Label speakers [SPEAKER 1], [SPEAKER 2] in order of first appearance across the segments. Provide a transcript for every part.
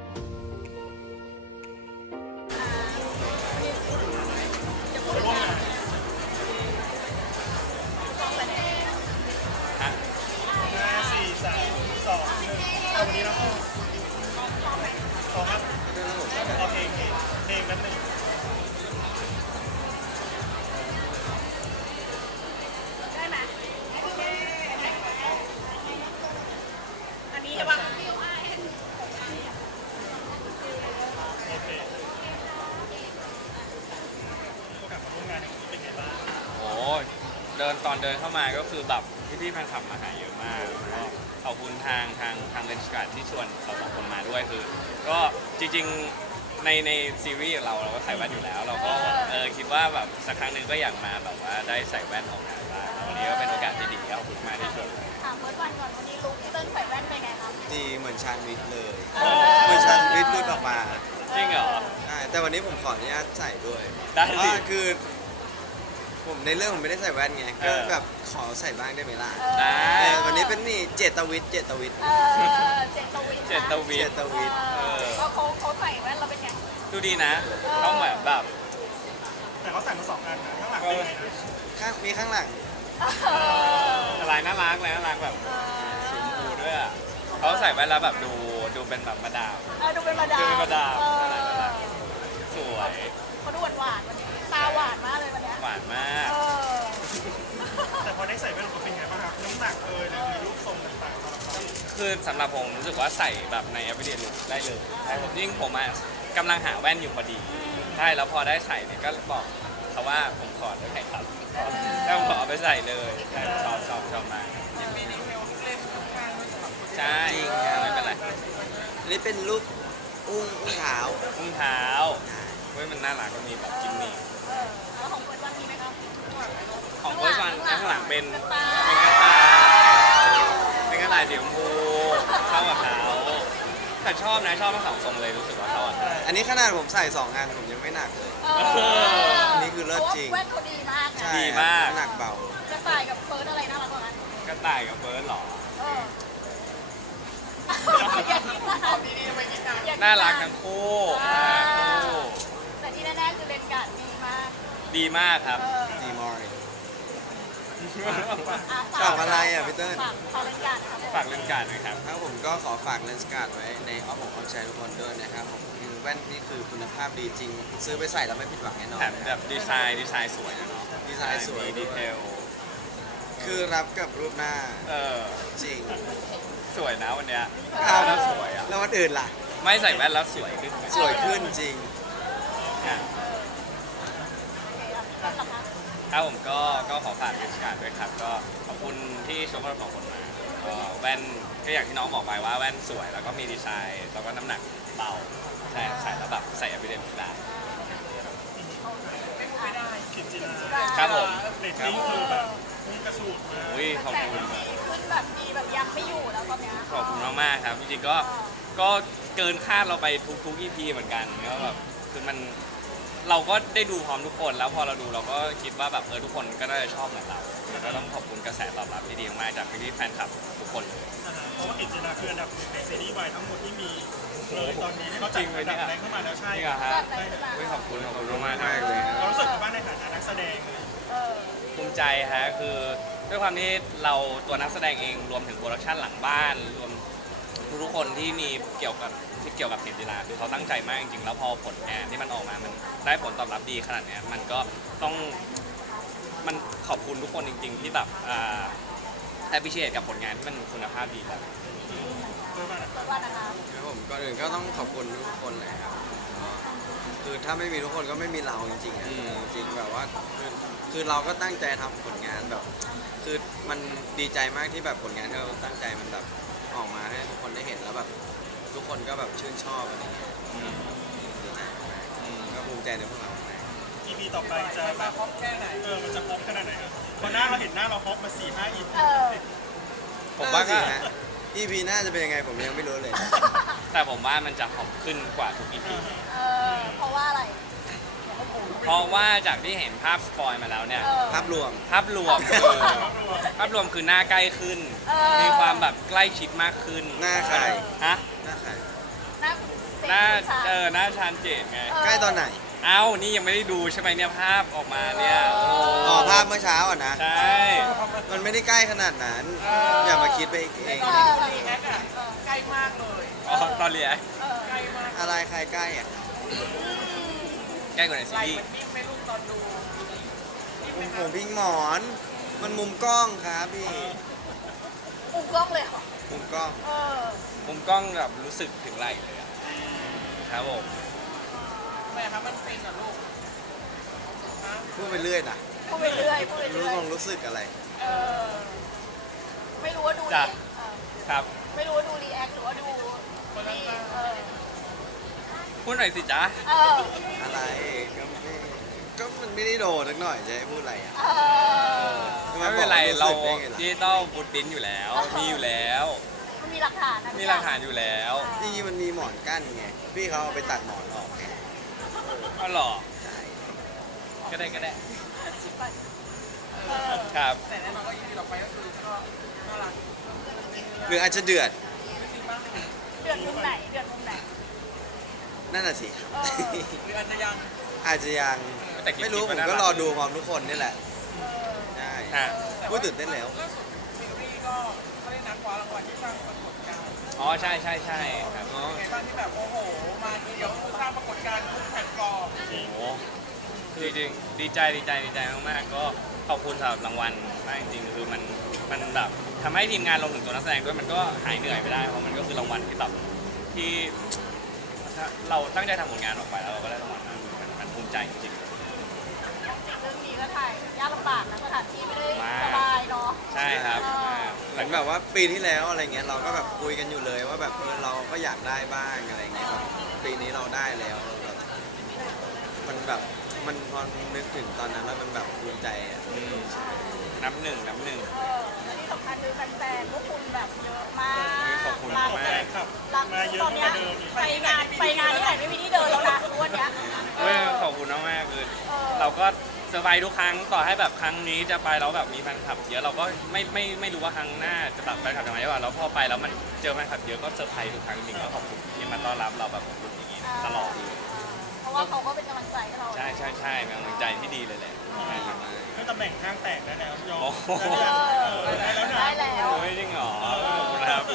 [SPEAKER 1] ฮะ
[SPEAKER 2] 5 4 3 2 1เอาวันนี้เราพร้อมครับเอาเพลงนั้นหนึ่ง
[SPEAKER 3] ได้ไหมโอเคอันนี้ใช่ปะ
[SPEAKER 2] โอเคโอกาสมาร่วมงานอย่างนี้เป็นไงบ้าง
[SPEAKER 1] โอ้ตอนเดินเข้ามาก็คือแบบพี่ๆแฟนคลับมาหาเยอะมากแล้วก็ขอบคุณทางเลนส์การ์ดที่ชวนเราสองคนมาด้วยคือ ก็จริงๆในซีรีส์เราก็ใส่แว่นอยู่แล้ว เราก็คิดว่าแบบสักครั้งหนึ่งก็อยากมาแบบว่าได้ใส่แว่นออกงานบ้างแล้ววันนี้ก็เป็นโอกาสที่ดีขอบคุณมากที่ชวน
[SPEAKER 3] ถามเฟิร์สวันก่อนวันนี้ลุคที่เติ้ลใส่แว่นเป็นไงครับ
[SPEAKER 4] ดีเหมือนชาญวิทย์เลย
[SPEAKER 3] เออ
[SPEAKER 4] เหมือนชาญวิทย์พูดออกมา
[SPEAKER 1] จริงเหรอ
[SPEAKER 4] ใช่แต่วันนี้ผมขออนุญาตใส่ด้วย
[SPEAKER 1] ได้สิ
[SPEAKER 4] เพราะว่าคือผมในเรื่องผมไม่ได้ใส่แว่นไง
[SPEAKER 1] เอ
[SPEAKER 4] ก็
[SPEAKER 1] อ
[SPEAKER 4] แบบขอใส่บ้างได้ไหมล่ะ
[SPEAKER 1] ได้
[SPEAKER 4] วันนี้เป็นนี่เจตวิทย์
[SPEAKER 3] เจตวิทย์
[SPEAKER 1] เจตวิ
[SPEAKER 4] เจ
[SPEAKER 1] ทย์
[SPEAKER 4] ตวิทย์
[SPEAKER 3] แล้วเขาใส่แว่นเราเป็นไง
[SPEAKER 1] ดูดีนะเขาเหมือนแบบ
[SPEAKER 2] แต่เขาใส่มา2 อันนะข้างหลังเป็นไงนะ
[SPEAKER 4] มีข้างหลัง
[SPEAKER 1] อะไรน่ารักเลยน่ารักแบบสีชมพูด้วยอะเขาใส่แว่นแล้วแบบดูเป็นแบบมาดาม
[SPEAKER 3] ดูเป็นมาดาม
[SPEAKER 1] ดูเป็นมาดามน่ารักสวย
[SPEAKER 3] เขาดูหวานๆวันนี้ตาหวานมากเลยวันนี้
[SPEAKER 1] หวานมาก
[SPEAKER 2] แต่พอได้ใส่แว่นเป็นไงบ้างครับน้ำหนักหรือรูปทรงต่างๆสำหรับเรา
[SPEAKER 1] คือสำหรับผมรู้สึกว่าใส่แบบใน everyday look ได้เลยใช่ผมยิ่งผมอะกำลังหาแว่นอยู่พอดีใช่แล้วพอได้ใส่เนี่ยก็บอกเขาว่าผมขอได้ไหมครับแล้วผมขอเอาไปใส่เลยใช่ชอบมากใช่ไม่เป็นไร
[SPEAKER 4] อันนี้เป็นรูปอุ้งเท้า
[SPEAKER 1] อุ้งเท้าเว้ยมันน่ารักก็มีแบบกิมมี่
[SPEAKER 3] แล้วของเฟิร์สวันมีไหมครับ
[SPEAKER 1] ของเฟิร์สวันข้างหลังเป็น
[SPEAKER 3] กระต่าย
[SPEAKER 1] เป็นกระต่ายสีชมพูเข้ากับเขาแต่ชอบนะชอบทั้งสองทรงเลยรู้สึกว่าเข้ากับเขา
[SPEAKER 4] อันนี้ขนาดผมใส่2 อันผมยังไม่หนักเลย อันนี้คือเลิศจริง
[SPEAKER 3] แว่นเขาดีมากนะ
[SPEAKER 4] ใช่
[SPEAKER 1] ดีมาก
[SPEAKER 4] น้ำหนักเบา
[SPEAKER 3] กระต่ายกับเฟิร์สอะไรน่ารักกว่ากัน
[SPEAKER 1] กระต่ายกับเฟิร์สเหรอ
[SPEAKER 3] เอออยากกินตามดีๆไปกินตาม
[SPEAKER 1] น่ารักทั้งคู่น่ารักทั้งคู่
[SPEAKER 3] แต่ที่แน่ๆคือเลนการ์ดดีมาก
[SPEAKER 1] ดีมากครับ
[SPEAKER 4] ดีมอร์
[SPEAKER 3] ฝาก
[SPEAKER 4] อะไรอ่ะพี่เติ้ล
[SPEAKER 3] ฝากเลนการ์ดครับ
[SPEAKER 1] ฝากเรื่องการนะครับ
[SPEAKER 4] ครับผมก็ขอฝากเลนส์การ์ดไว้ในอ้อมอกอ้อมใจทุกคนด้วยนะครับผมคือแว่นนี่คือคุณภาพดีจริง ซื้อไปใส่แล้วไม่ผิดหวังแน่นอน
[SPEAKER 1] แถม
[SPEAKER 4] นะค
[SPEAKER 1] แบ
[SPEAKER 4] รับบ
[SPEAKER 1] ดีไซน์สวยนะเนาะ
[SPEAKER 4] ดีไซน์สวย
[SPEAKER 1] มีดีเทล
[SPEAKER 4] คือรับกับรูปหน้า
[SPEAKER 1] เออ
[SPEAKER 4] จริง
[SPEAKER 1] สวยนะวันเนี้ย
[SPEAKER 4] ครับ
[SPEAKER 1] แล้วสวยอ่ะ
[SPEAKER 4] แล้ววันอื่นล่ะ
[SPEAKER 1] ไม่ใส่แว่นแล้วสวยขึ้น
[SPEAKER 4] สวยขึ้นจริง
[SPEAKER 1] อ่ะ
[SPEAKER 3] ต้นหรอคะ
[SPEAKER 1] ครับผมก็ขอฝากเรื่องการด้วยครับ ก็ขอบคุณที่ชมเราสองคนมาก็แว่นก็อย่างที่น้องบอกไปว่าแว่นสวยแล้วก็มีดีไซน์แล้วก็น้ำหนักเบาใช่ใส่แล้วแบบใส่ everyday look ได้
[SPEAKER 2] คิดจินา
[SPEAKER 1] ครับผม
[SPEAKER 2] เรตติ้งคือแบบพุ่งกระฉูดมาก
[SPEAKER 1] อุ้ยขอบ
[SPEAKER 3] แต่
[SPEAKER 1] คุณ
[SPEAKER 3] ดีขึ้นแบบดีแบบยังไม่อยู่แล้วตอนเนี้ย
[SPEAKER 1] ขอบคุณมากๆครับจริงๆก็เกินคาดเราไปทุกๆ EP เหมือนกันก็แบบคือมันเราก็ได้ดูพร้อมทุกคนแล้วพอเราดูเราก็คิดว่าแบบทุกคนก็น่าจะชอบเหมือนเราแล้วก็ต้องขอบคุณกระแสตอบรับที่ดีมากๆจากพี่ๆแฟนคลับทุกคนเลย
[SPEAKER 2] เพราะว่ากิจนาคืออันดับ1ในซีรีส์วายทั้งหมดที่มีเลยตอนนี้ที่เขาจัดอันดับแรงเข้ามาแล้วใช่
[SPEAKER 1] นี่เหรอฮะ
[SPEAKER 3] แบบไหนขึ้นมา
[SPEAKER 1] อุ้ยขอบคุณมากๆค
[SPEAKER 4] มาก
[SPEAKER 1] รับ
[SPEAKER 4] เลย
[SPEAKER 2] เรารู้สึกว่าในฐานะนักแสดง
[SPEAKER 3] เออ
[SPEAKER 1] ภูมิใจฮะคือด้วยความที่เราตัวนักแสดงเองรวมถึงโปรดักชันหลังบ้านรวมทุกๆคนที่มีเกี่ยวกับเข็มจีราคือเขาตั้งใจมากจริงๆแล้วพอผลงานที่มันออกมามันได้ผลตอบรับดีขนาดเนี้ยมันก็ต้องมันขอบคุณทุกคนจริง ๆ ที่แบบappreciate กับผลงานที่มันคุณภาพดีแล้ว
[SPEAKER 3] ว่านะคะ
[SPEAKER 4] ครับผมก่อนอื่นก็ต้องขอบคุณทุกคนเลยครับก็คือถ้าไม่มีทุกคนก็ไม่มีเราจริงๆนะจริงๆแบบว่าคือเราก็ตั้งใจทำผลงานแบบ คือมันดีใจมากที่แบบผลงานที่เราตั้งใจมันแบบออกมาให้ทุกคนได้เห็นแล้วแบบทุกคนก็แบบชื่นชอบอะไรเงี้ยดีใจมากก็ภูมิใจในพวกเรามาก
[SPEAKER 2] EP ต่อไปจะแบบฮอปแค่ไหนมันจะฮอปขนาดไหนพอหน้าเราเห็นหน้าเราฮอปมา4-5 EP
[SPEAKER 3] เออ
[SPEAKER 1] ผมว่าก็
[SPEAKER 4] นั่นสิฮะ EP หน้าจะเป็นยังไงผมยังไม่รู้เลย
[SPEAKER 1] แต่ผมว่ามันจะหอมขึ้นกว่าทุก EP
[SPEAKER 3] เออเพราะว่าอะไร
[SPEAKER 1] เพราะว่าจากที่เห็นภาพสปอยมาแล้วเนี่ย
[SPEAKER 3] เออ
[SPEAKER 4] ภาพรวม
[SPEAKER 1] ภาพรวมคือหน้าใกล้ขึ้น
[SPEAKER 3] เออ
[SPEAKER 1] มีความแบบใกล้ชิดมากขึ้น
[SPEAKER 4] หน้าใคร
[SPEAKER 1] ฮะ
[SPEAKER 4] หน้าใคร
[SPEAKER 3] หน้าเจ
[SPEAKER 1] หน้าชานเจตไง
[SPEAKER 4] ใกล้ตอนไหน
[SPEAKER 1] เอ้านี่ยังไม่ได้ดูใช่ไหมเนี่ยภาพออกมาเนี่ยโอ้โห
[SPEAKER 4] อ๋อภาพเมื่อเช้าอ่ะนะ
[SPEAKER 1] ใช่
[SPEAKER 4] มันไม่ได้ใกล้ขนาดนั้น อย่ามาคิดไปเอง
[SPEAKER 3] เออ
[SPEAKER 2] รีแอคอะใกล้มากเลย
[SPEAKER 1] อ๋อตอนเรียน
[SPEAKER 3] เออ
[SPEAKER 2] ใกล้มาก
[SPEAKER 4] อะไรใครใกล้อ่ะ
[SPEAKER 1] ใกล้กว่าในซี
[SPEAKER 2] ไหล
[SPEAKER 1] รีส์
[SPEAKER 2] มันนิ่มไหม่ลูกตอนดูนิ่มไหม
[SPEAKER 4] ผ
[SPEAKER 2] คะ
[SPEAKER 4] มพิงหมอน มันมุมกล้องครับพี่
[SPEAKER 3] มุมกล้องเลยเหรอ
[SPEAKER 4] มุมกล้อง
[SPEAKER 3] เออ
[SPEAKER 1] มุมกล้องแบบรู้สึกถึงไหลเลยอะครับผม
[SPEAKER 2] ทำไมครับมันฟินเหรอลูกฮะ
[SPEAKER 4] พูดไปเรื่อยนะ
[SPEAKER 3] พูดไปเรื่อยพูดไป
[SPEAKER 4] รู้
[SPEAKER 3] เรื่อย
[SPEAKER 4] ทรงรู้สึกอะไร
[SPEAKER 3] เออไม่รู้ว่าดู
[SPEAKER 1] จ้ะ
[SPEAKER 3] เออ
[SPEAKER 1] ครับ
[SPEAKER 3] ไม่รู้ว่าดูรีแอคหรือว่าดูนี่เออ
[SPEAKER 1] พูดหน่อยสิจ๊ะ
[SPEAKER 3] เออ
[SPEAKER 4] อะไรก็มันไม่ได้โดนสักหน่อยจะให้พูดอะไรอ่ะ
[SPEAKER 3] เออ
[SPEAKER 1] ไม่เป็นไรเรา
[SPEAKER 4] สึกได้ไงล่ะ
[SPEAKER 1] ดิจิตอลบูทปิ้นอยู่แล้ว มีอยู่แล้ว
[SPEAKER 3] มันมีหลักฐานนะ
[SPEAKER 1] มีหลักฐานอยู่แล้ว
[SPEAKER 4] จริงๆมันมีหมอนกั้นไง พี่เขาเอาไปตัดหมอนออกไง
[SPEAKER 1] ก็หรอ
[SPEAKER 4] ใช่
[SPEAKER 1] ก็ได้ก็ได้
[SPEAKER 3] เออ
[SPEAKER 1] ครับ
[SPEAKER 2] แต่แน่นอนว่าอีพีต่อไปก็คือก็น่ารัก
[SPEAKER 4] หรืออาจจะเดือด
[SPEAKER 2] จริงๆบ้าง
[SPEAKER 3] เดือดมุมไหนเดือดมุมไหน
[SPEAKER 4] นั่นน่ะสิ
[SPEAKER 3] เออ
[SPEAKER 2] หรืออาจจะยัง
[SPEAKER 4] อาจจะยัง
[SPEAKER 1] แต่คิด
[SPEAKER 4] ไม่รู้
[SPEAKER 1] คิด
[SPEAKER 4] ผ
[SPEAKER 1] ว่าม น่า
[SPEAKER 4] ก็
[SPEAKER 1] รัก
[SPEAKER 4] รอดูพร้อมทุกคนนี่แหละ ใช่
[SPEAKER 1] ฮะ
[SPEAKER 4] พูดตื่นเต้นแล้ว
[SPEAKER 2] ล่าสุดซีรีส์ก็เขาได้นัดคว้ารางวัลที่สร้างปรากฏการณ์
[SPEAKER 1] อ๋อใช่ใช่ใช่ครับ
[SPEAKER 4] อ๋อ
[SPEAKER 2] เป็นไงบ้างที่แบบโอ้โหมาทีเดียวคือสร้างปรากฏการณ์ทุกแพลตฟอร์ม
[SPEAKER 1] โอ้โหคือจริงๆดีใจมากๆก็ขอบคุณสำหรับรางวัลมากจริงๆคือมันแบบทำให้ทีมงานรวมถึงตัวนักแสดงด้วยมันก็หายเหนื่อยไปได้เพราะมันก็คือรางวัลที่แบบที่เราตั้งใจทำผลงานออกไปแล้วเราก็ได้รางวัลมันภูมิใจจริง
[SPEAKER 3] เรื่องนี้ก็ถ่ายยากลำบากนะสถานที่ไม่ได้
[SPEAKER 1] มาก
[SPEAKER 3] สบายเนาะ
[SPEAKER 1] ๆใช่ครับ
[SPEAKER 4] เหมือนแบบว่าปีที่แล้วอะไรเงี้ยเราก็แบบคุยกันอยู่เลยว่าแบบเราก็อยากได้บ้างอะไรเงี้ยแบบปีนี้เราได้แล้วแบบมันแบบมันพอนึกถึงตอนนั้นแล้วมันแบบภูมิใจอ่ะ
[SPEAKER 1] อืมน้ำหนึ่ง
[SPEAKER 3] เออและที่สำคัญคือแฟนๆพวกคุณแบบเยอะมาก
[SPEAKER 1] ขอบคุณ
[SPEAKER 3] รั
[SPEAKER 1] มาก
[SPEAKER 2] ครับ
[SPEAKER 3] รัก
[SPEAKER 2] มาเยอะ
[SPEAKER 3] ตอนเนี้ย
[SPEAKER 2] กว่าเดิม
[SPEAKER 3] ไปงานที่ไหนไม่มีที่เดินแล้วนะทุกวันเนี้ย
[SPEAKER 1] เว้ยขอบคุณมากๆคือ
[SPEAKER 3] เออ
[SPEAKER 1] เราก็เซอร์ไพรส์ทุกครั้งต่อให้แบบครั้งนี้จะไปแล้วแบบมีแฟนคลับเยอะเราก็ไม่รู้ว่าครั้งหน้าจะแบบแฟนคลับจะมาเยอะกว่าแล้วพอไปแล้วมันเจอแฟนคลับเยอะก็เซอร์ไพรส์ทุกครั้งจริงๆก็ขอบคุณที่มาต้อนรับเราแบบอบอุ่นอย่างนี้ตลอด
[SPEAKER 3] เพราะว่าเขาก็เป็นกำลังใจให้เรา
[SPEAKER 1] ใช่เป็นกำลังใจที่ดีเลยแหละ
[SPEAKER 2] คือตำแหน่งข้างแตกแล้วนะพี่ยอ
[SPEAKER 1] โอ้
[SPEAKER 2] ม
[SPEAKER 1] โห
[SPEAKER 3] ได้แล้ว
[SPEAKER 1] ไม่จริงเหรอขอบคุณครับ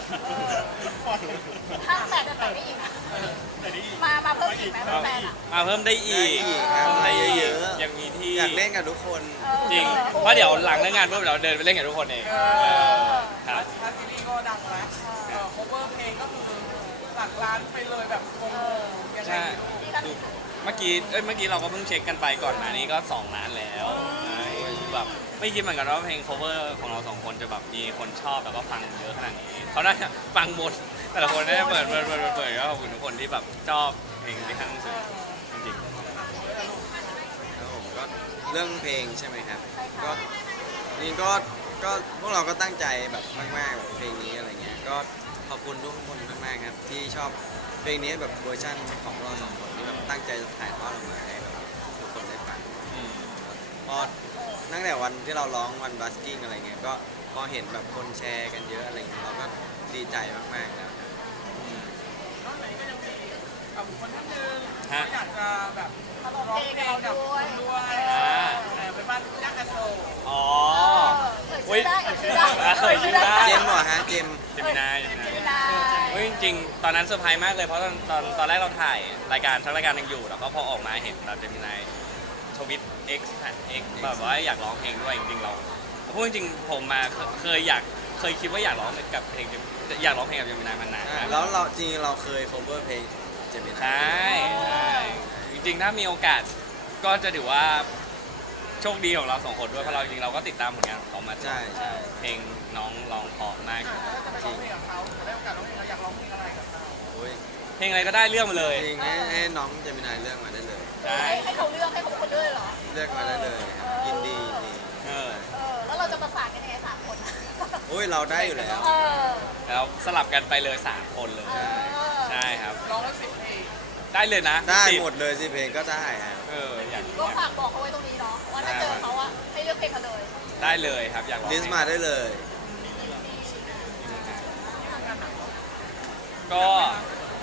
[SPEAKER 3] ถ้าแต่จะแต่ได้อีกนะ
[SPEAKER 2] แต่นี่
[SPEAKER 3] มาเพิ่มอีกไหมแฟนๆอ่ะ
[SPEAKER 1] มาเพิ่มได้อีก
[SPEAKER 4] ครับ
[SPEAKER 1] เพิ่มได้
[SPEAKER 4] เยอะ
[SPEAKER 1] ยังมีที่
[SPEAKER 4] อยากเล่นกับทุกคน
[SPEAKER 1] จริงเพราะเดี๋ยวหลังเลิกงานปุ๊บเราเดินไปเล่นกับทุกคนเองครับ
[SPEAKER 2] ถ้าซีรีส์ก็ดังแล้วcover เพลงก็คือหลักล้านไปเลยแบบงงๆยังไง
[SPEAKER 1] ใช่
[SPEAKER 3] ที่กัน
[SPEAKER 1] เมื่อกี้เราก็เพิ่งเช็คกันไปก่อนมานี่ก็2 ล้านแล้วใช่แบบไม่คิดเหมือนกันว่าเพลง cover ของเรา2 คนจะแบบมีคนชอบแล้วก็ฟังเยอะขนาดนี้เขาน่าจะฟังหมดแต่ละคนได้เปิดก็ขอบคุณทุกคนที่แบบชอบเพลงที่ข้างหนังสือจริง
[SPEAKER 4] ครับผมก็เรื่องเพลงใช่ไหมครับ ก็นี่ก็พวกเราก็ตั้งใจแบบมากๆแบบเพลงนี้อะไรเงี้ยก็ขอบคุณทุกคนมากๆครับที่ชอบเพลงนี้แบบเวอร์ชันของเราสองคนที่แบบตั้งใจจะถ่ายทอดออกมาให้แบบทุกคนได้ฟัง
[SPEAKER 1] อืม
[SPEAKER 4] พอตั้งแต่วันที่เราร้องวันบัสกิ้งอะไรเงี้ยก็พอเห็นแบบคนแชร์กันเยอะอะไรเงี้ยเราก็ดีใจมากๆแล้วครับ
[SPEAKER 2] นอกจากนี้ก็ยังมีบุคคลท่านหนึ่ง
[SPEAKER 1] ฮะ
[SPEAKER 2] อยากจะแบบ
[SPEAKER 3] มาลง
[SPEAKER 2] ร้อง
[SPEAKER 3] เพลง
[SPEAKER 2] เพล
[SPEAKER 3] กับ
[SPEAKER 2] ง
[SPEAKER 3] เรา
[SPEAKER 2] กับ
[SPEAKER 3] ด้
[SPEAKER 2] คุ
[SPEAKER 3] วย
[SPEAKER 2] ณด้วย
[SPEAKER 1] อ่า
[SPEAKER 2] ไปบ้านยักษ์อโศก
[SPEAKER 1] อ๋อ
[SPEAKER 3] เอ่ยชื่อได้เอ่ยชื่อได้
[SPEAKER 1] เอ่ยชื่อได้
[SPEAKER 4] เจมส์เหรอฮะเจมส์
[SPEAKER 1] เจมินาย
[SPEAKER 3] เจมินา
[SPEAKER 1] เฮ้ยจริงๆตอนนั้นเซอร์ไพรส์มากเลยเพราะตอนแรกเราถ่ายรายการทั้งรายการยังอยู่แล้วก็พอออกมาเห็นแบบเจมินายทวิต X ผ่าน X แบบว่าอยากร้องเพลงด้วยจริงๆเราพูดจริงๆผมมาเคยคิดว่าอยากร้องกับเพลงอยากร้องเพลงกับเจมินายมานานมาก
[SPEAKER 4] แล้วเราจริงๆเราเคย cover เพลงเจมินา
[SPEAKER 1] ใช่จริงๆถ้ามีโอกาสก็จะถือว่าโชคดีของเรา2 คนด้วยเพราะเราจริงๆเราก็ติดตามผลงานของเขามาตลอด
[SPEAKER 4] ใช่ใช่
[SPEAKER 1] เพลงน้องร้องเพราะมาก
[SPEAKER 2] ถ้าจะไปร้องเพลงกับเขาจะได้โอกาสร้องเพลงเราอยากร้องเพลงอะไรกับเขา
[SPEAKER 4] โอ้ย
[SPEAKER 1] เพลงอะไรก็ได้เรื่องมาเลย
[SPEAKER 4] จริงให้น้องเจมินายเลือกมาได้เลย
[SPEAKER 1] ใช่
[SPEAKER 3] ให้เขาเลือกให้เขาเป็นคนเลือกเหรอ
[SPEAKER 4] เลือกมาได้เลยครับยินดียินดี
[SPEAKER 1] เออ
[SPEAKER 3] แล้วเราจะประสานกันยังไง3 คน
[SPEAKER 4] โอ้ยเราได้อยู่แล้ว
[SPEAKER 1] แล้วสลับกันไปเลย3 คนเลย ใช่ครับ
[SPEAKER 2] ร้องแล้ว10 เพลง
[SPEAKER 1] ได้เลยนะ
[SPEAKER 4] ได้
[SPEAKER 1] 10
[SPEAKER 4] หมดเลยสิเพลงก็ได้ฮะ
[SPEAKER 1] อยาก
[SPEAKER 3] ก็ฝากบอกเขาไว้ตรงนี้เนาะว่าถ้าเจอเขาอะให้เลือกเพลงมาเลย
[SPEAKER 1] ได้เลยครับอยากร้อง
[SPEAKER 4] ลิสต์มาได้เลย
[SPEAKER 1] ก็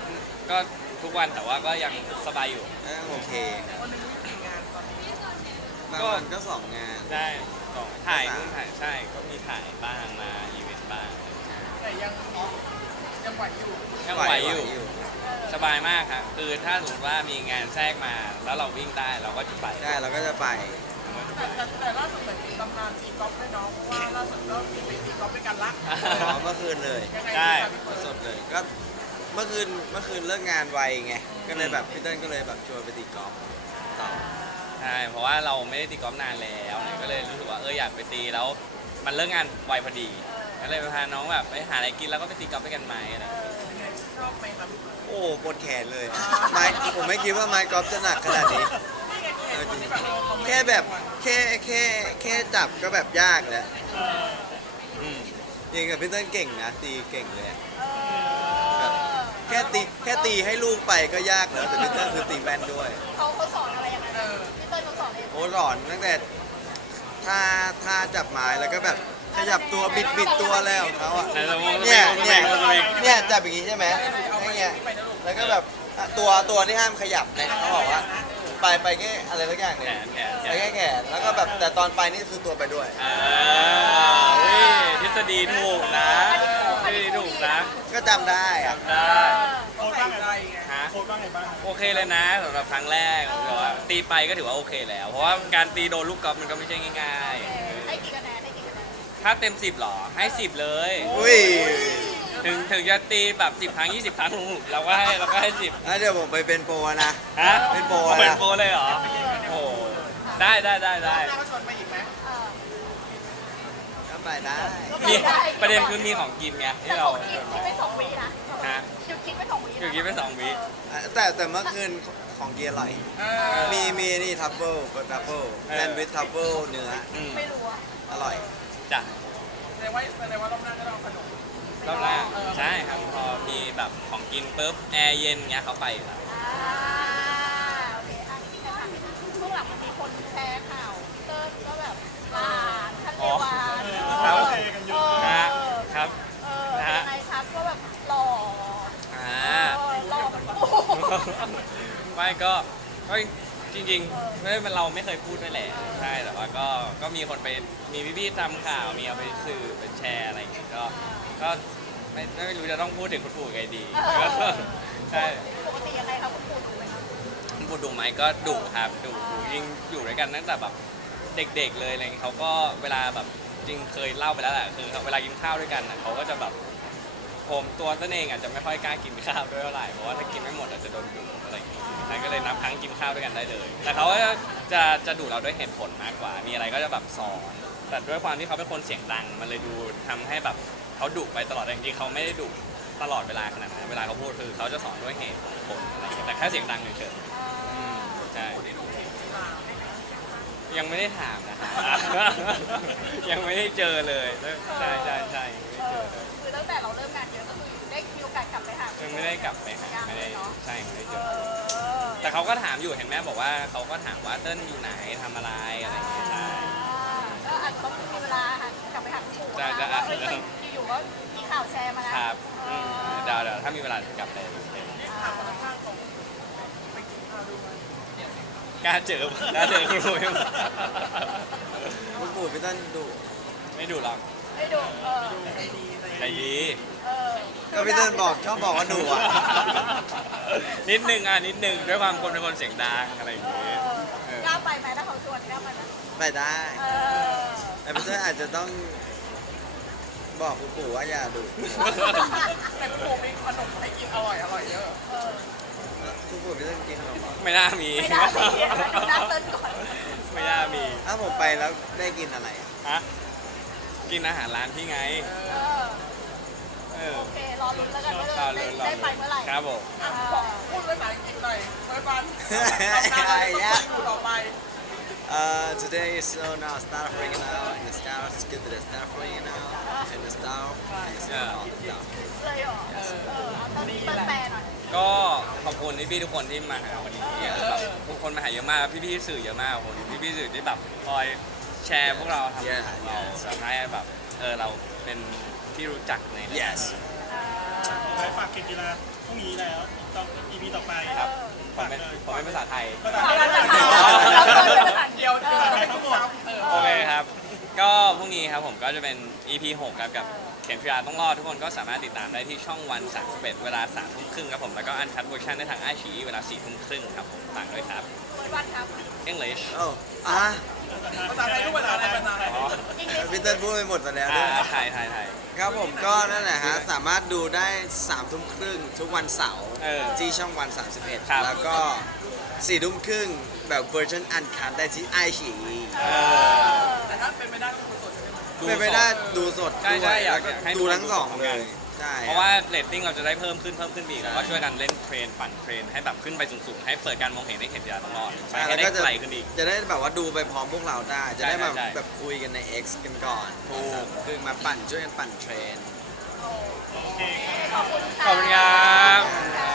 [SPEAKER 1] ก็ทุกวันแต่ว่าก็ยังสบายอยู่
[SPEAKER 4] โอเค
[SPEAKER 2] วันหนึงมีกี่งานตอนนี้
[SPEAKER 4] บางวันก็2 งาน
[SPEAKER 1] ได้ต่อถ่ายนู่นถ่ายใช่ก็มีถ่ายบ้างมาอีเวนต์บ้าง
[SPEAKER 2] แต่ยังไหวอยู่
[SPEAKER 1] ยังไหวอยู่สบายมากครับคือถ้าสมมติว่ามีงานแทรกมาแล้วเราวิ่งได้เราก็จะไป
[SPEAKER 4] ได้เราก็จะไป
[SPEAKER 2] แต่ล่าสุดเหมือนมีตำนานตีกอล์ฟด้วยเนาะเพราะว่าล่าสุดก็มีไปตีกอล์ฟด้วยกันละ
[SPEAKER 4] เมื่อคืนเลย
[SPEAKER 2] ยังไง
[SPEAKER 1] ใช่
[SPEAKER 2] ดีครับพี่เฟิร์น
[SPEAKER 4] สดเลยก็เมื่อคืนเลิกงานไวไงก็เลยแบบพี่เติ้ลก็เลยแบบชวนไปตีกอล์ฟต่อ
[SPEAKER 1] ใช่เพราะว่าเราไม่ได้ตีกอล์ฟนานแล้วก็เลยรู้สึกว่าอยากไปตีแล้วมันเลิกงานไวพอดีก็เลยไปพาน้องแบบไปหาอะไรกินแล้วก็ไปตีกอล์ฟด้วยกันไหมอะไรอย่างเงี้ย
[SPEAKER 2] ยังไงชอบไหมครับพี่เฟิร์น
[SPEAKER 4] โอ้ปวดแขนเลยไม้ผมไม่คิดว่าไม้กอล์ฟจะหนักขนาดนี้
[SPEAKER 2] นี่ไงเหตุผลที่แบบเราไม่
[SPEAKER 4] แค่แบบแค่จับก็แบบยากแล้ว
[SPEAKER 1] อืม
[SPEAKER 4] จริงกับพี่เติ้ลเก่งนะตีเก่งเลยอะ
[SPEAKER 3] เออ
[SPEAKER 4] แค่ตีให้ลูกไปก็ยากแล้วแต่พี่เติ้ลคือตีแม่นด้วย
[SPEAKER 3] เขาสอนอะไรยังไงนะพี่เต้ยเขาสอนเอง
[SPEAKER 4] โอ้หลอนตั้งแต่ท่าจับไม้แล้วก็แบบขยับตัวบิดตัวอะไรของเขาอ่ะ
[SPEAKER 1] ในสมอง
[SPEAKER 4] เนี่ยจับอย่างงี้ใช่ไหมเนี่ยแล้วก็แบบตัวที่ห้ามขยับเนี่ยเขาบอกว่าไปแค่อะไรสักอย่าง
[SPEAKER 1] แข
[SPEAKER 4] เนี่ย
[SPEAKER 1] นแขนแข
[SPEAKER 4] ไป
[SPEAKER 1] น
[SPEAKER 4] แค่แขนแล้วก็แบบแต่ตอนไปนี่คือตัวไปด้วย
[SPEAKER 1] เฮ้ยทฤษฎีถูกนะทฤษฎีถูกนะ
[SPEAKER 4] ก็จำได้อะ
[SPEAKER 1] ได้
[SPEAKER 2] โค้ชบ้างอะไรไง
[SPEAKER 1] ฮะ
[SPEAKER 2] โค้ชบ้างไงบ้าง
[SPEAKER 1] โอเคเลยนะสำหรับครั้งแรกผมถือว่าตีไปก็ถือว่าโอเคแล้ว เพราะว่าการตีโดนลูกกอล์ฟมันก็ไม่ใช่ง่าย
[SPEAKER 3] ให้กี่คะแนนให้กี่คะแนน
[SPEAKER 1] ๆ ถ้าเต็ม 10หรอให้ 10 เลย
[SPEAKER 4] อุ้ย
[SPEAKER 1] ถึงจะตีแบบ10 ครั้ง 20 ครั้งเราก็ให้ 10
[SPEAKER 4] แล้วเดี๋ยวผมไปเป็นโปรนะ
[SPEAKER 1] ฮะ
[SPEAKER 4] เป็นโปร
[SPEAKER 1] เป็น
[SPEAKER 4] นะ
[SPEAKER 1] โปรเลยเหรอโอ้โหได้ได้
[SPEAKER 2] หน้าก็ชวนไปอีกไหม
[SPEAKER 3] เออ
[SPEAKER 4] ก็ไปได้
[SPEAKER 1] มีประเด็นคือมีของกินไง
[SPEAKER 3] แต่
[SPEAKER 1] ที่
[SPEAKER 3] ข
[SPEAKER 1] เรา
[SPEAKER 3] องคิดไป2 วีนะ
[SPEAKER 1] ฮะ
[SPEAKER 3] หยุดคิดไป2 วีนะ
[SPEAKER 1] อยู่กินไป2 วิ
[SPEAKER 4] แต่เมื่อคืนของเกียร์อร่อย มีนี่ทัฟเฟิลแซนด์วิชทัฟเฟิลเนื้อ
[SPEAKER 1] อืม
[SPEAKER 3] ไม่รู้อะ
[SPEAKER 4] อร่อย
[SPEAKER 1] จ้ะ
[SPEAKER 2] แสดงว่ารอบหน้าก็ต้องเอาขนม
[SPEAKER 1] รอบแรกใช่ครับพอมีแบบของกินปุ๊บแอร์เย็นเงี้ยเขาไปครับ
[SPEAKER 3] โอเคอ่ะที่จะถามช่วงหลังมันมีคนแชร์ข่าวเติ้ลก็แบบหวานทะเลหวาน
[SPEAKER 1] ครับ
[SPEAKER 3] เอ
[SPEAKER 1] นะ
[SPEAKER 3] อ
[SPEAKER 1] ครับ
[SPEAKER 3] ยังไงครับก็แบบหล่อ
[SPEAKER 1] อ่า
[SPEAKER 3] หล่อแบบโอ้
[SPEAKER 1] ไม่ก็จริงๆไม่เราไม่เคยพูดด้วยแหละใช่แต่ว่าก็มีคนไปมีพี่ๆทำข่าวมีเอาไปสื่อไปแชร์อะไรอย่างเงี้ยก็ไม่รู้จะต้องพูดถึงคุณปู่ไงดีใช่
[SPEAKER 3] ปกติยังไงครับคุณปู่ถูกไหมครับ
[SPEAKER 1] คุณปู่ดุไหมก็ดุครับดุยิ่งอยู่ด้วยกันตั้งแต่แบบเด็กๆเลยอะไรเงี้ยเขาก็เวลาแบบจริงเคยเล่าไปแล้วแหละคือเวลากินข้าวด้วยกันน่ะเขาก็จะแบบผมตัวตนเองอาจจะไม่ค่อยกล้ากินข้าวด้วยเท่าไหร่เพราะว่าถ้ากินไม่หมดอาจจะโดนดุอะไรอย่างเงี้ยนั่นก็เลยนับครั้งกินข้าวด้วยกันได้เลย แต่เขาก็จะดุเราด้วยเหตุผลมากกว่า มีอะไรก็จะแบบสอนแต่ด้วยความที่เขาเป็นคนเสียงดังมันเลยดูทำให้แบบเขาดุไปตลอดแต่จริงๆเขาไม่ได้ดุตลอดเวลาขนาดนั้นเวลาเขาพูดคือเขาจะสอนด้วยเหตุผลอะไรอย่างเงี้ยแต่แค่เสียงดังเฉยๆอืมใช่ยังไม่ได้ถามนะฮะ ยังไม่ได้เจอเลยใช่ยังไม่ได้เจอเลย
[SPEAKER 3] คือตั้งแต่เราเริ่มงานเยอะก็คือได้มีโอกาสกลับไปหา
[SPEAKER 1] ยังไม่ได้กลับไปหาไม่ได้ใช่ไม่ได้เจ
[SPEAKER 3] เอ
[SPEAKER 1] อ
[SPEAKER 3] อ
[SPEAKER 1] แต่เขาก็ถามอยู่เห็นไหมบอกว่าเขาก็ถามว่าเติ้ลอยู่ไหนทำอะไรอะไรอย่างเงี้ยใช่
[SPEAKER 3] ก็อาจจะต้องมีเวลากลับไปหาคุณปู่
[SPEAKER 1] ใช่
[SPEAKER 3] นะว่าอยู่ๆก็มีข่าวแชร์มานะครับ
[SPEAKER 1] อืมเดี๋ยวถ้ามีเวลาจะกลับไป
[SPEAKER 2] นี่ถามคนข้างๆของไปกินข้าวด้วย
[SPEAKER 1] กล้าเจอคุณรู้ไหม
[SPEAKER 4] คุณปู่พี่เติ้ลดุ
[SPEAKER 1] ไม่ดูหรอก
[SPEAKER 3] ไม่ดู
[SPEAKER 1] ใจดี
[SPEAKER 3] เออ
[SPEAKER 4] ก็พี่เติ้ลชอบบอกว่าดุอ่ะ
[SPEAKER 1] นิดนึงนิดนึงด้วยความคนเป็นคนเสียงดังอะไรอย่างเงี้ย
[SPEAKER 3] กล้าไปไหมถ้าเขาชวนกล้าไปไหม
[SPEAKER 4] ไปได้
[SPEAKER 3] เออ
[SPEAKER 4] แต่พี่เติ้ลอาจจะต้องบอกคุณปู่ว่าอย่าดุ
[SPEAKER 2] แต่คุณปู่มีขนมให้กินอร่อยเยอะ
[SPEAKER 4] คุณปู่พี่เติ้ลกินขนมเหรอ
[SPEAKER 1] ไม่น่ามี
[SPEAKER 3] ไม่ได้สิดูหน้าเติ้ลก่อน
[SPEAKER 1] ไม่น่ามี
[SPEAKER 4] ถ้าผมไปแล้วได้กินอะไรอะ
[SPEAKER 1] ฮะกินอาหารร้านพี่ไง
[SPEAKER 3] เออ
[SPEAKER 1] เออ
[SPEAKER 3] โอเครอลุ้นแล้วกันว่าจะได้ไปเมื่อไหร่
[SPEAKER 1] ครับผม
[SPEAKER 2] อ่ะบอกพูดภาษาอังกฤษหน่อยไว้บันต่อไป
[SPEAKER 4] Today is so now start freaking out and the stars get to the start freaking out and the star and the star all the stuff
[SPEAKER 3] เลยเหรอเอาเติ้ลแปลหน่อย
[SPEAKER 1] ก็ขอบคุณพี่ๆทุกคนที่มาหาวันนี้แบบทุกคนมาหาเยอะมากพี่ๆสื่อเยอะมากคนพี่ๆสื่อที่แบบคอยแชร์พวกเราทำอาหารเราแบบให้แบบเราเป็นที่รู้จักใน
[SPEAKER 4] yes
[SPEAKER 2] ไปฝากเกมกีฬารุ่งนี้แล้วต่อ EP ต่อไป
[SPEAKER 1] ครับ ผม
[SPEAKER 2] ฝาก
[SPEAKER 1] เป็น
[SPEAKER 2] เลย
[SPEAKER 1] ผมเป็นภาษาไทย
[SPEAKER 2] ภาษา
[SPEAKER 3] ขอ
[SPEAKER 2] ไท
[SPEAKER 3] ง
[SPEAKER 2] ย
[SPEAKER 3] เราจะ
[SPEAKER 2] ภา
[SPEAKER 3] ถาม
[SPEAKER 2] ษา
[SPEAKER 3] เราเจอเป็นภาษาเดียว
[SPEAKER 2] ไทยทั้งหมด
[SPEAKER 1] โอเคครับ ก็พรุ่งนี้ครับผมก็จะเป็น EP 6ครับกับเขียนพิยาต้องรอดทุกคนก็สามารถติดตามได้ที่ช่องวัน31เวลา3 ทุ่มครึ่งครับผมแล้วก็อันคัดเวอร์ชันได้ทางไอชีเวลา4 ทุ่มครึ่งครับผมฝากด้วยครับ
[SPEAKER 3] วันครับ
[SPEAKER 1] English
[SPEAKER 4] โอ้อ่ะ
[SPEAKER 2] ภาษาไทยทุกภาษาไทยภาษาไทย
[SPEAKER 1] อ๋อ
[SPEAKER 4] พี่เติ้ลพูดไปหมดแล้วด้วย
[SPEAKER 1] ไทย
[SPEAKER 4] ครับผมก็นั่นแหละฮะสามารถดูได้3 ทุ่มครึ่งทุกวันเสาร์
[SPEAKER 1] เออ
[SPEAKER 4] ที่ช่องวัน
[SPEAKER 1] ครับ
[SPEAKER 4] 31 แล้วก็4 ทุ่มครึ่งแบบเวอร์ชันอันคันได้ที่ไอชี
[SPEAKER 2] แต่ถ้าเป็นไม่ได้ก็สด
[SPEAKER 4] เป็นไปได้ดูสด
[SPEAKER 1] ใช่
[SPEAKER 4] ด้
[SPEAKER 1] ใช่
[SPEAKER 4] วย
[SPEAKER 1] อยาก
[SPEAKER 4] แล้วก็
[SPEAKER 1] ให้
[SPEAKER 4] ดูทั้งสอง
[SPEAKER 1] ดูพร้อม
[SPEAKER 4] เล
[SPEAKER 1] กัน
[SPEAKER 4] ยใช่
[SPEAKER 1] เพราะว่าเรตติ้งเราจะได้เพิ่มขึ้นอีกแล้วก็ช่วยกันเล่นเทรนปั่นเทรนให้แบบขึ้นไปสูงๆให้เปิดการมองเห็นให้เห็นพิยาต้องรอดไป
[SPEAKER 4] ใช่
[SPEAKER 1] ให้
[SPEAKER 4] แล้ว
[SPEAKER 1] ได้
[SPEAKER 4] ก็จะ
[SPEAKER 1] ไกลขึ้นอีก
[SPEAKER 4] จะได้แบบว่าดูไปพร้อมพวกเราได้ จะได้
[SPEAKER 1] ใช่
[SPEAKER 4] แบบ
[SPEAKER 1] ใช่
[SPEAKER 4] แบบคุยกันใน X กันก่อน
[SPEAKER 1] ถูก
[SPEAKER 4] คือมาปั่นช่วยกันปั่นเทรน
[SPEAKER 2] โอเค
[SPEAKER 3] ขอบคุณค่ะ
[SPEAKER 1] ขอบคุณครับ